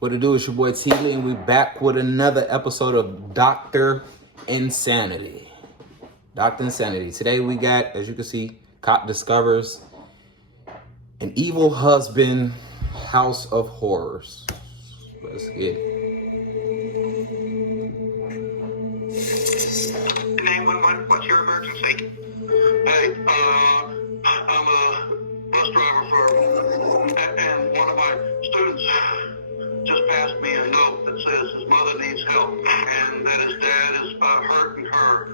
What it do? It's your boy IamTeeLee, and we back with another episode of Dr. Insanity. Dr. Insanity. Today we got, as you can see, cop discovers an evil husband, house of horrors. Let's get it. 911, what's your emergency? Hey, I'm a bus driver and one of my students just passed me a note that says his mother needs help and that his dad is hurting her.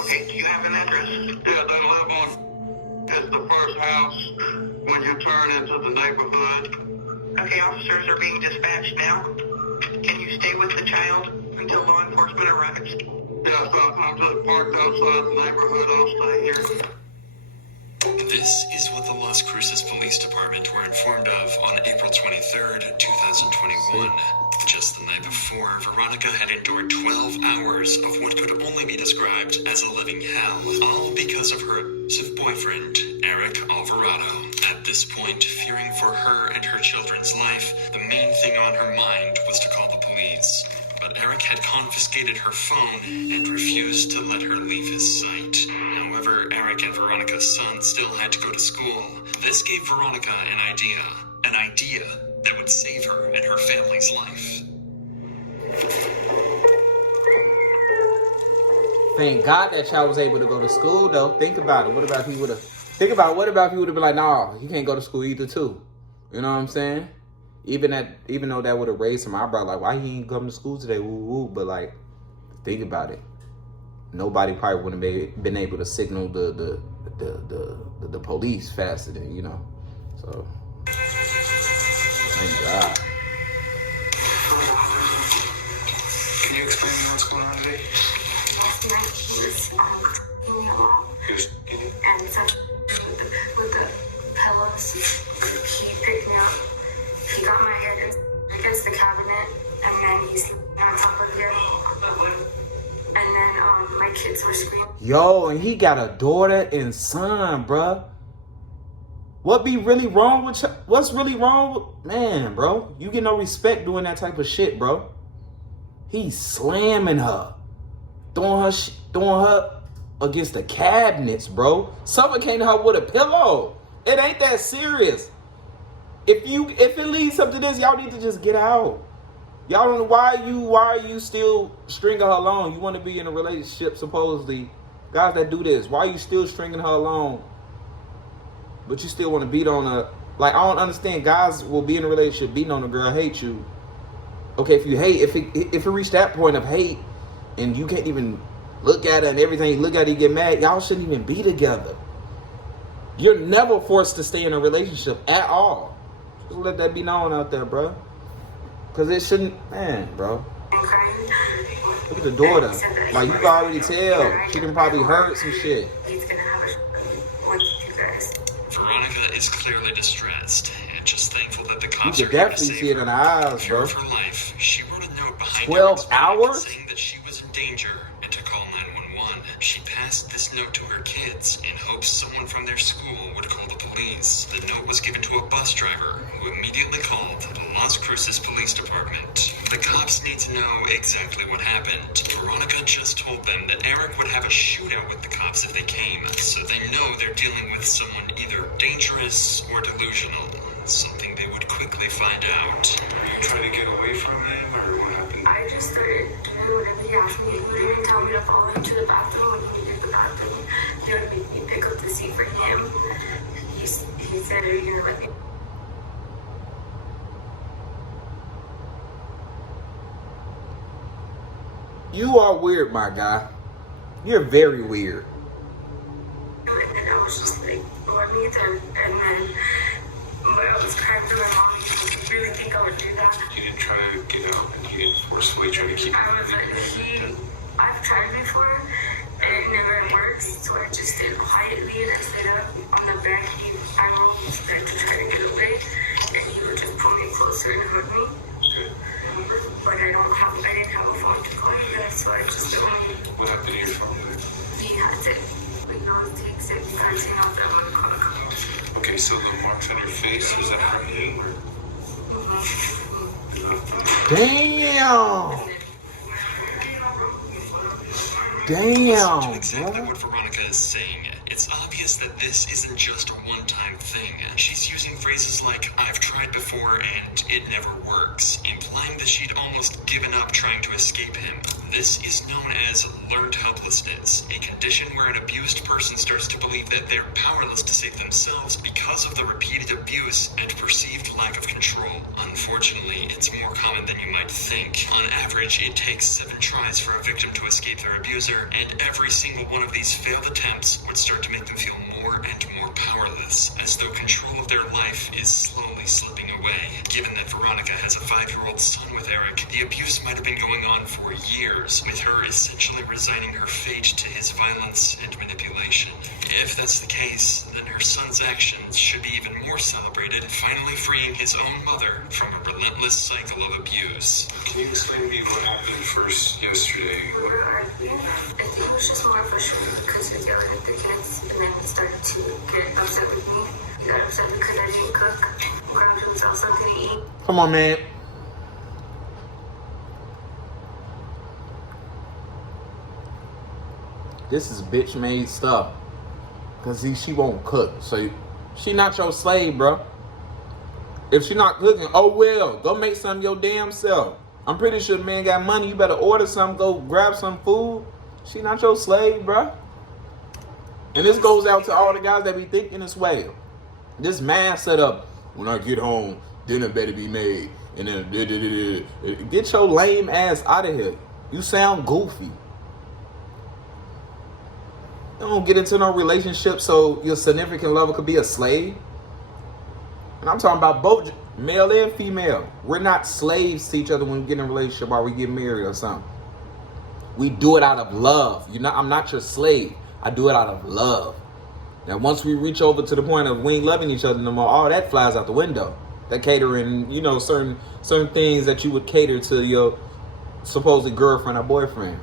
Okay, do you have an address? Yeah, they live on, it's the first house when you turn into the neighborhood. Okay, officers are being dispatched now. Can you stay with the child until law enforcement arrives? Yes, I'm just parked outside the neighborhood. I'll stay here. This is what the Las Cruces Police Department were informed of on April 23rd, 2021. Just the night before, Veronica had endured 12 hours of what could only be described as a living hell, all because of her abusive boyfriend, Eric Alvarado. At this point, fearing for her and her children's life, the main thing on her mind was to call the police. But Eric had confiscated her phone and refused to let her leave his sight. However, Eric and Veronica's son still had to go to school. This gave Veronica an idea that would save her and her family's life. Thank God that child was able to go to school, though. Think about it. What about if he would have been like, nah, he can't go to school either, too. You know what I'm saying? Even though that would have raised some eyebrow, like, why he ain't come to school today? Woo woo. But like, think about it. Nobody probably wouldn't have been able to signal the police faster than, you know. So thank God. Can you explain what's going on today? Last night he was cleaning a lot and touching with the pillows. He picked me up. He got my head against the cabinet, and then he's sleeping on top of here. And then my kids were screaming. Yo, and he got a daughter and son, bruh. What's really wrong with man, bro? You get no respect doing that type of shit, bro. He's slamming her, throwing her against the cabinets, bro. Suffocating her with a pillow. It ain't that serious. If it leads up to this, y'all need to just get out. Y'all don't know why are you still stringing her along? You want to be in a relationship, supposedly. Guys that do this, why are you still stringing her along? But you still want to beat on her. Like, I don't understand. Guys will be in a relationship beating on a girl, hate you. Okay, if you hate, if it reached that point of hate and you can't even look at her and everything, you look at her, you get mad, y'all shouldn't even be together. You're never forced to stay in a relationship at all. Just let that be known out there, bro. Because it shouldn't, man, bro. Look at the daughter. Like, you can already tell. She can probably hurt some shit. Veronica is clearly distressed and just thankful that the cops You are can here to definitely save see it her. in her eyes, Fear bro. of her life, she wrote a note behind 12 Eric's back hours? saying that she was in danger and to call 911. She passed this note to her kids in hopes someone from their school would call the police. The note was given to a bus driver who immediately called the Las Cruces Police Department. The cops need to know exactly what happened. Veronica just told them that Eric would have a shootout with the cops if they came, so they know they're dealing with someone either dangerous or delusional. Something they would quickly find out. Are you trying to get away from him, or what happened? I just started doing whatever he asked me. He would even tell me to follow him to the bathroom when he needed the bathroom. He would make me pick up the seat for him. He said, "Are you gonna let me?" You are weird, my guy. You're very weird. And I was just like, Lord, me too. And then when I was crying to my mom, did you really think I would do that? You didn't try to get out, and you didn't forcefully try to keep I was like, I've tried before, and it never works. So I just did quietly, and I stayed up on the bed. I rolled into bed to try to get away, and he would just pull me closer and hug me. But I didn't have a phone to call you guys, so I just only. What happened to your phone? He had to, takes it because he knows that I'm gonna come. Okay, so the marks on your face, was that from you? Damn. To Damn, exactly bro. what Veronica is saying, it's obvious that this isn't just a one-time thing. She's using phrases like, I've tried before and it never works, implying that she'd almost given up trying to escape him. This is known as learned helplessness, a condition where an abused person starts to believe that they're powerless to save themselves because of the repeated abuse and perceived lack of control. Unfortunately, it's more common than you might think. On average, it takes 7 tries for a victim to escape their abuser, and every single one of these failed attempts would start to make them feel more and more powerless, as though control of their life is slowly slipping away. Given that Veronica has a 5-year-old son with Eric, the abuse might have been going on for years, with her essentially resigning her fate to his violence and manipulation. If that's the case, then her son's actions should be even more celebrated, finally freeing his own mother from a relentless cycle of abuse. Can you explain to me what happened first yesterday? We were arguing. I think it was just more frustrated because he was yelling at the kids, and then he started to get upset with me. He got upset because I didn't cook, grabbed himself something to eat. Come on, man. This is bitch made stuff. Cause she won't cook. So she not your slave, bro. If she not cooking, oh well, go make some your damn self. I'm pretty sure the man got money. You better order some, go grab some food. She not your slave, bro. And this goes out to all the guys that be thinking this way. This man set up, when I get home, dinner better be made. And then, get your lame ass out of here. You sound goofy. Don't get into no relationship so your significant lover could be a slave. And I'm talking about both male and female. We're not slaves to each other when we get in a relationship or we get married or something. We do it out of love. I'm not your slave. I do it out of love. Now, once we reach over to the point of we ain't loving each other no more, all that flies out the window. That catering, certain things that you would cater to your supposed girlfriend or boyfriend.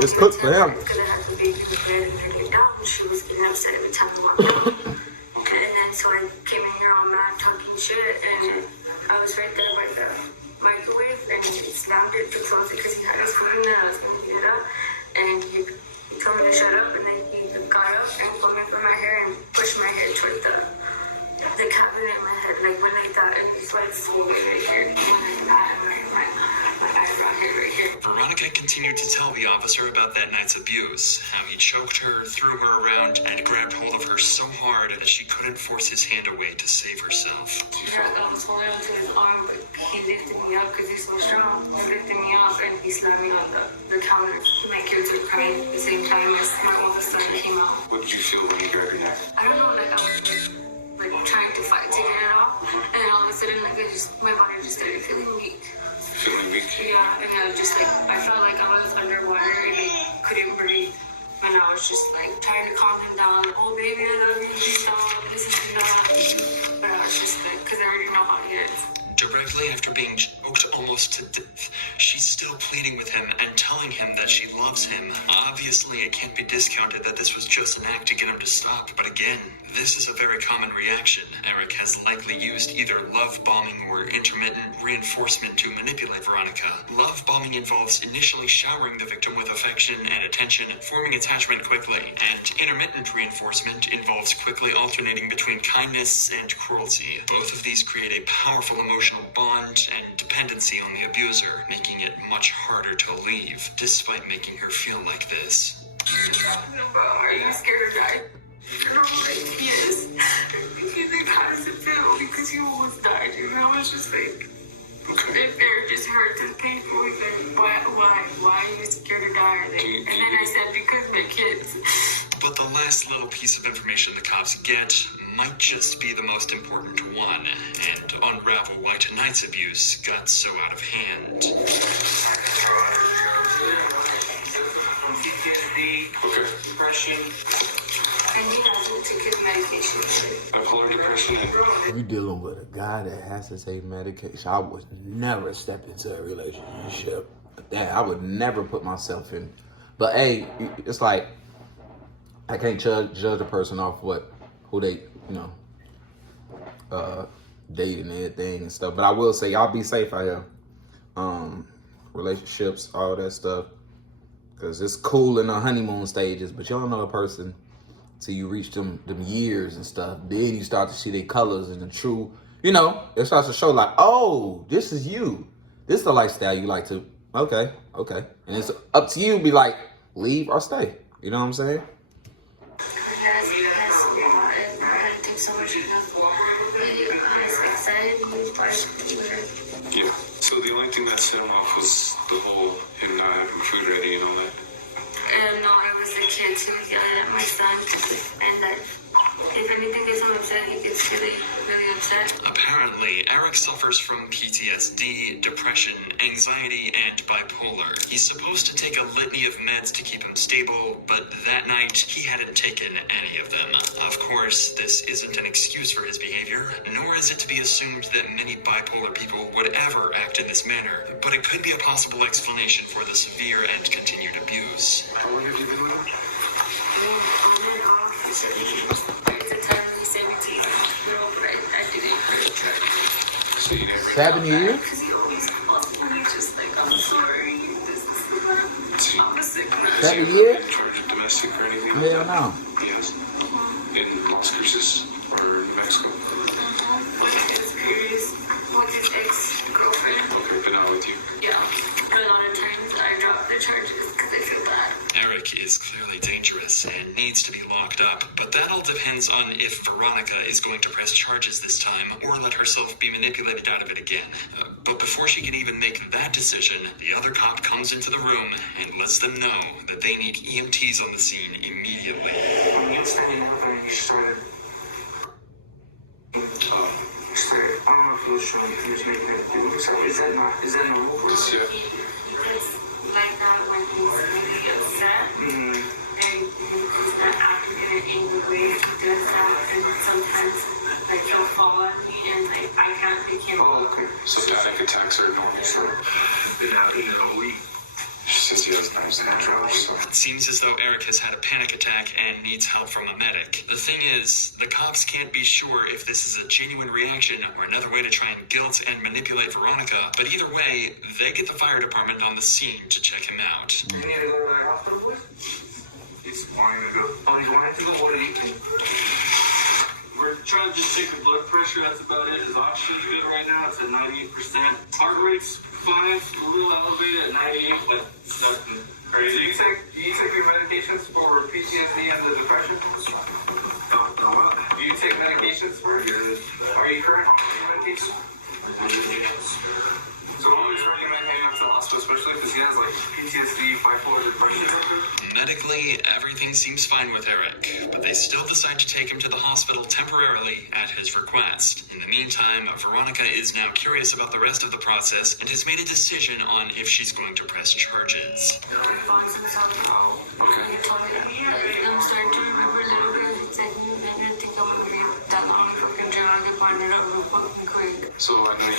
It's cooked for him. She was getting upset every time I walked out. And then so I came in here all mad talking shit, and I was right there by the microwave, and he slammed it to close it because he had his food in there. I was going to heat it up, and he told me to shut up, and then he got up and pulled me from my hair and pushed my hair toward the cabinet in my head, like when I thought, and he started swollen right here. When I had my eyebrow head right here. Veronica continued to tell the officer about that night's abuse, how he choked her, threw her around, and grabbed hold of her so hard that she couldn't force his hand away to save herself. Yeah, I was holding onto his arm, but he lifted me up because he's so strong. He lifted me up and he slammed me on the counter. My kids were crying at the same time as my oldest son came out. What did you feel when you grabbed your neck? I don't know, like I was like trying to fight to get it off, and then all of a sudden, like my body just started feeling weak. Feeling weak? Yeah, and I just like I felt like I was underwater and I couldn't breathe. And I was just like trying to calm him down. Oh baby, I love you. Please stop. This is not. But I was just like, because I already know how he is. Directly after being choked almost to death, she's still pleading with him and telling him that she loves him. Obviously, it can't be discounted that this was just an act to get him to stop, but again, this is a very common reaction. Eric has likely used either love bombing or intermittent reinforcement to manipulate Veronica. Love bombing involves initially showering the victim with affection and attention, forming attachment quickly, and intermittent reinforcement involves quickly alternating between kindness and cruelty. Both of these create a powerful emotional bond and dependency on the abuser, making it much harder to leave, despite making her feel like this. Are you scared to die? No, like, yes. You think, how does it feel? Because you almost died, I was just like, it just hurts and painful. Like, why are you scared to die? Like, and then I said, because my kids. But the last little piece of information the cops get might just be the most important one, and unravel why tonight's abuse got so out of hand. Okay. Depression. And he hasn't took his medication. Bipolar depression. You dealing with a guy that has to take medication. I would never step into a relationship. That I would never put myself in. But hey, it's like I can't judge a person off who they dating and everything and stuff. But I will say, y'all be safe out here. Relationships, all that stuff. Because it's cool in the honeymoon stages, but you don't know a person till you reach them years and stuff. Then you start to see their colors and the true, you know, it starts to show like, oh, this is you. This is the lifestyle you like to, okay. And it's up to you to be like, leave or stay. You know what I'm saying? Yeah. So the only thing that set him off was the whole him not having food ready and all that. And no, I was the kid who yelled at my son, and that if anything gets him upset, he gets really upset. Apparently, Eric suffers from PTSD, depression, anxiety, and bipolar. He's supposed to take a litany of meds to keep him stable, but that night, he hadn't taken any of them. Of course, this isn't an excuse for his behavior, nor is it to be assumed that many bipolar people would ever act in this manner, but it could be a possible explanation for the severe and continued abuse. How long have you been with him? It's a time he said to you, but I didn't try. So you never 7 years? Because he always calls me just like, I'm sorry, this is I'm a sick man. 7 years? in charge of domestic or anything? Hell no. Yes. In Las Cruces or New Mexico? It's curious with his ex-girlfriend. Okay, but not with you. Yeah. But a lot of times I drop the charges because I feel bad. Eric is clearly dangerous and needs to be locked up, but that all depends on if Veronica is going to press charges this time or let herself be manipulated out of it again. But before she can even make that decision, the other cop comes into the room and lets them know that they need EMTs on the scene immediately. When you standing up and you started, I don't know if you were showing, if you was making it. Is that normal? Yeah. Because like that when he's really upset and he's not acting in an angry way, he does that, and sometimes like he'll fall on me and like I can't. Oh, okay. So panic attacks are normal. So, been happening all week. She says he has nerves in control, so. It seems as though Eric has had a panic attack and needs help from a medic. The thing is, the cops can't be sure if this is a genuine reaction or another way to try and guilt and manipulate Veronica, but either way, they get the fire department on the scene to check him out. You need to go to the hospital, please? He's wanting to go. Oh, he's wanting to go? What did he do? We're trying to just take the blood pressure, that's about it. His oxygen's good right now, it's at 98%. Heart rate's fine, a little elevated at 98, but it's nothing crazy. Do you take your medications for PTSD and the depression? Do you take medications for it? Are you current on your medication? So I always recommend hanging out to the hospital, especially because he has like PTSD, bipolar depression. Medically, everything seems fine with Eric, but they still decide to take him to the hospital temporarily at his request. In the meantime, Veronica is now curious about the rest of the process and has made a decision on if she's going to press charges. Okay. I'm starting to remember a little bit. It's like you didn't think I would be that long fucking job and find it out real fucking quick. So I know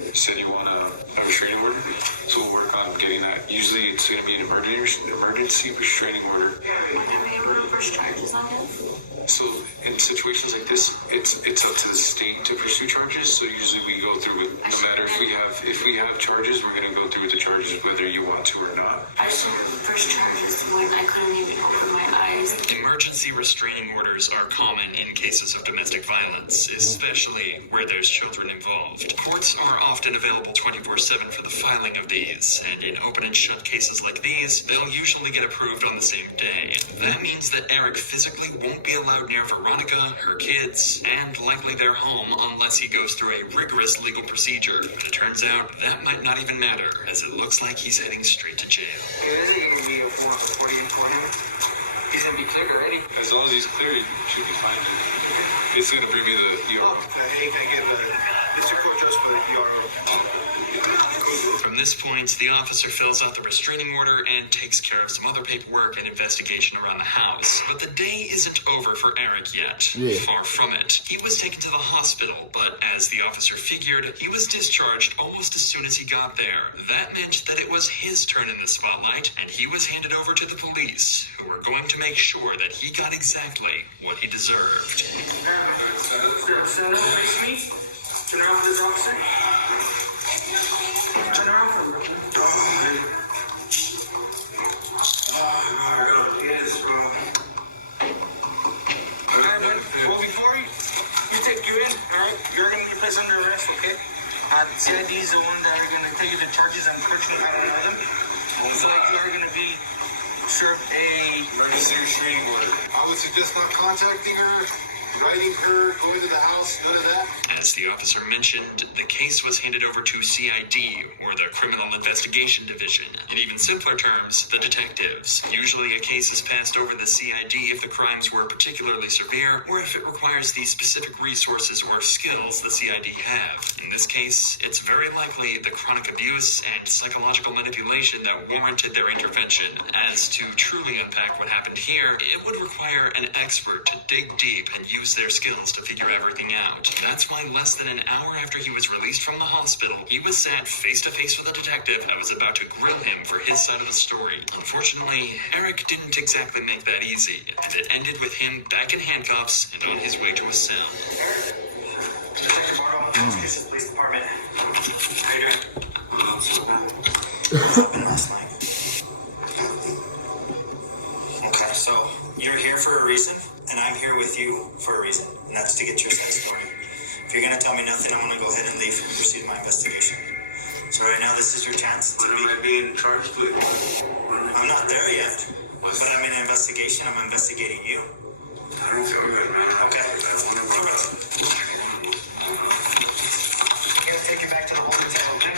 you said you want a restraining order, so we'll work on getting that. Usually it's going to be an emergency restraining order. Would you be able to press charges on him? So in situations like this, it's up to the state to pursue charges. So usually we go through it. No matter if we have charges, we're going to go through with the charges whether you want to or not. I should press charges when I couldn't even open my eyes. Emergency restraining orders are common in cases of domestic violence, especially where there's children involved. Courts are often available 24/7 for the filing of these, and in open and shut cases like these, they'll usually get approved on the same day. That means that Eric physically won't be allowed near Veronica, her kids, and likely their home unless he goes through a rigorous legal procedure. But it turns out that might not even matter, as it looks like he's heading straight to jail. Is it going to be a 40-20? He's going to be cleared already. As long as he's clear, you should be fine. It's going to bring me the. Hey, can I get a district court judge for the From this point, the officer fills out the restraining order and takes care of some other paperwork and investigation around the house. But the day isn't over for Eric yet. Yeah. Far from it. He was taken to the hospital, but as the officer figured, he was discharged almost as soon as he got there. That meant that it was his turn in the spotlight, and he was handed over to the police, who were going to make sure that he got exactly what he deserved. Stand up, face me. Turn around for this officer. Turn around for him. Yes, bro. Well, before we take you in, alright, you're gonna be placed under arrest, okay? CID is the one that are gonna take you to charges. Unfortunately, I don't know them. So you are gonna be served a Emergency restraining order. I would suggest not contacting her, writing her, going to the house, none of that. As the officer mentioned, the case was handed over to CID, or the Criminal Investigation Division. In even simpler terms, the detectives. Usually a case is passed over the CID if the crimes were particularly severe, or if it requires the specific resources or skills the CID have. In this case, it's very likely the chronic abuse and psychological manipulation that warranted their intervention. As to truly unpack what happened here, it would require an expert to dig deep and use their skills to figure everything out. That's why less than an hour after he was released from the hospital, he was sat face to face with a detective that was about to grill him for his side of the story. Unfortunately, Eric didn't exactly make that easy, and it ended with him back in handcuffs and on his way to a cell. police department. How you doing? Okay, so you're here for a reason, and I'm here with you for a reason, and that's to get your side story. If you're gonna tell me nothing, I'm gonna go ahead and leave and proceed my investigation. So right now, this is your chance to What am I being charged with? I'm not there yet, but I'm in an investigation. I'm investigating you. I don't feel good, man. Okay. I'm gonna take you back to the holding cell, okay?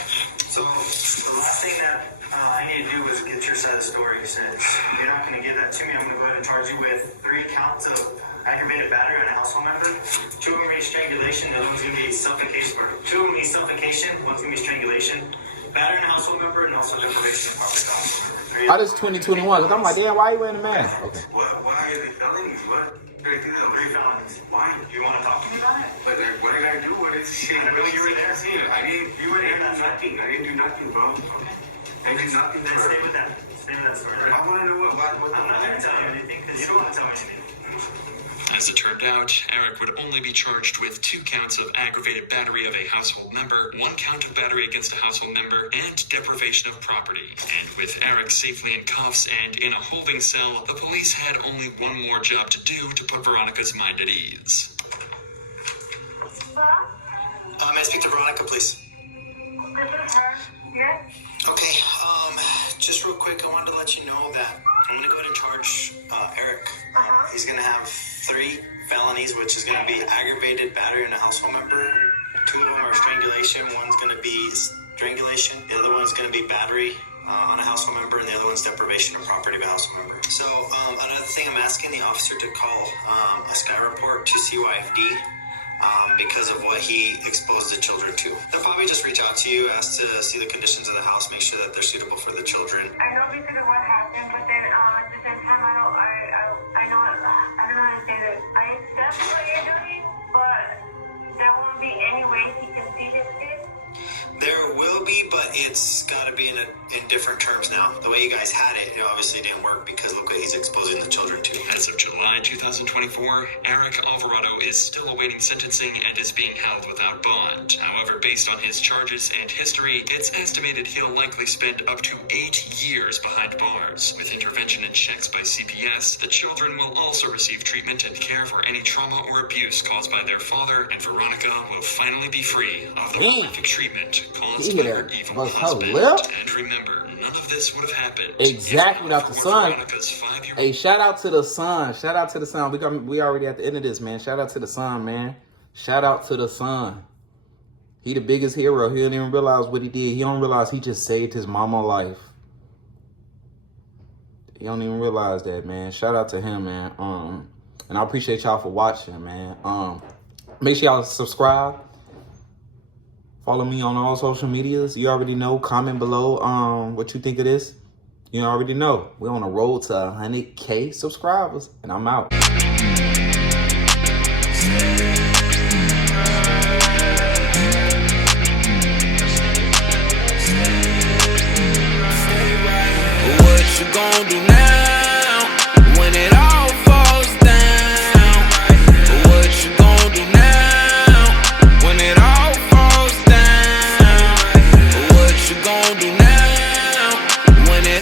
So the last thing that I need to do is get your side of the story. Since you're not gonna give that to me, I'm gonna go ahead and charge you with 3 counts of aggravated battery on a household member. 2 of them are strangulation. The other one's gonna be suffocation. Or 2 of them be suffocation. One's gonna be strangulation. Battery on a household member, and also deprivation of property. Oh, this is 2021. Cause I'm like, damn, why you wearing a mask? Okay. Why are they felonies? What? They think they're 3 felonies. Why? You want to talk to me about it? But what did I do? What is shit? I know you were there. You were there. Nothing. I didn't do nothing, bro. Okay. I did nothing. Then stay with that. Stay with that story. I want to know what I'm not going to tell you anything because you don't want to tell me anything. As it turned out, Eric would only be charged with 2 counts of aggravated battery of a household member, 1 count of battery against a household member, and deprivation of property. And with Eric safely in cuffs and in a holding cell, the police had only one more job to do to put Veronica's mind at ease. May I speak to Veronica, please? This is her. Yes? Okay, just real quick, I wanted to let you know that I'm going to go ahead and charge Eric. He's going to have 3 felonies, which is going to be aggravated battery on a household member. 2 of them are strangulation. One's going to be strangulation. The other one's going to be battery on a household member, and the other one's deprivation of property of a household member. So another thing, I'm asking the officer to call a Sky report to CYFD. Because of what he exposed the children to. They'll probably just reach out to you, ask to see the conditions of the house, make sure that they're suitable for the children. I know because of what happened, but then at the same time, I don't know how to say this. I accept what you're doing, but there won't be any way he can see his kid. There will be, but it's got to be in different terms now. The way you guys had it, it obviously didn't work because look what he's exposing the children to. As of July 2024, Eric Alvarado is still awaiting sentencing and is being held without bond. However, based on his charges and history, it's estimated he'll likely spend up to 8 years behind bars. With intervention and checks by CPS, the children will also receive treatment and care for any trauma or abuse caused by their father, and Veronica will finally be free of the horrific treatment caused by her evil husband. And remember, none of this would have happened Exactly without the son. Veronica's 5-year-old. Hey, shout out to the son. Shout out to the son. We already at the end of this, man. Shout out to the son, man. Shout out to the son. He the biggest hero. He don't even realize what he did. He don't realize he just saved his mama life. He don't even realize that, man. Shout out to him, man. And I appreciate y'all for watching, man. Make sure y'all subscribe. Follow me on all social medias. You already know. Comment below what you think of this. You already know. We're on a road to 100K subscribers, and I'm out.